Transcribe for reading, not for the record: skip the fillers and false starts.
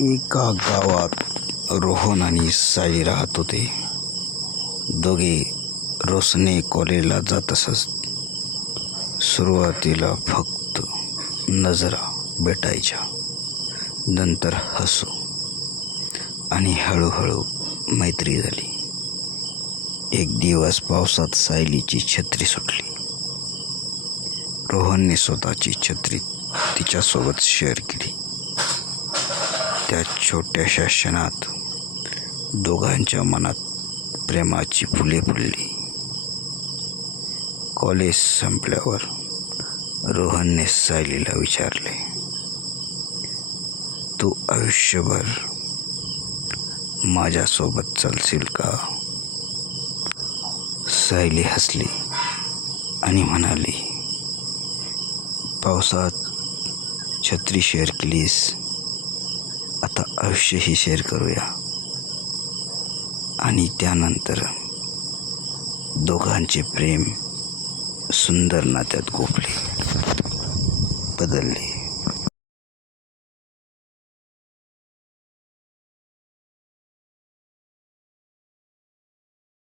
एका गावात रोहन आणि सायली राहत होते. दोघे रोजने कॉलेजला जात असत. सुरुवातीला फक्त नजरा भेटायच्या, नंतर हसू आणि हळूहळू मैत्री झाली. एक दिवस पावसात सायलीची छत्री सुटली. रोहनने स्वतःची छत्री तिच्यासोबत शेअर केली. त्या छोट्याशा क्षणात दोघांच्या मनात प्रेमाची फुले फुलली. कॉलेज संपल्यावर रोहनने सायलीला विचारले, तू आयुष्यभर माझ्यासोबत चालशील का? सायली हसली आणि म्हणाली, पावसात छत्री शेअर केलीस, आता आयुष्यही शेअर करूया. आणि त्यानंतर दोघांचे प्रेम सुंदर नात्यात गोपले, बदलले.